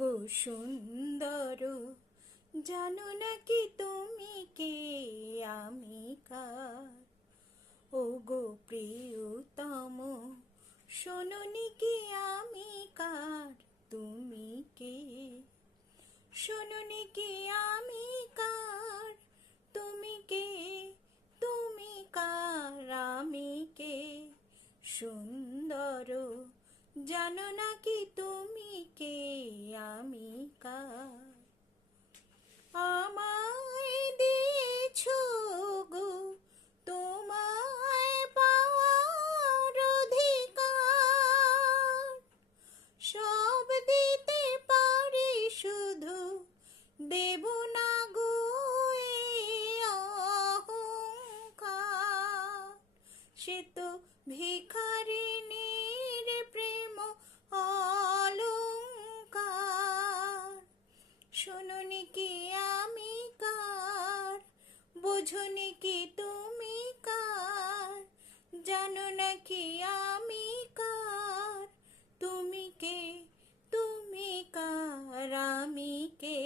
ওগো সুন্দর, জানো নাকি তুমি কে, আমি কার? ওগো প্রিয়তম, শোনোনি কি আমি কার, তুমি কে? শোনোনি কি আমি কার, তুমি কে? তুমি কার, আমি কে? সুন্দর, জানো নাকি তুমি কে, আমি কার? আমায় দিয়েছো গো তোমায় পাওয়ার অধিকার, সব দিতে পারি শুধু দেব না গো এই অহংকার। সে তো ভিখারিনীর প্রেম অলংকার। শোনোনি কি আমি কার, বোঝোনি কি তুমি কার? জানো নাকি আমি কার, তুমি কে? তুমি কার, আমি কে?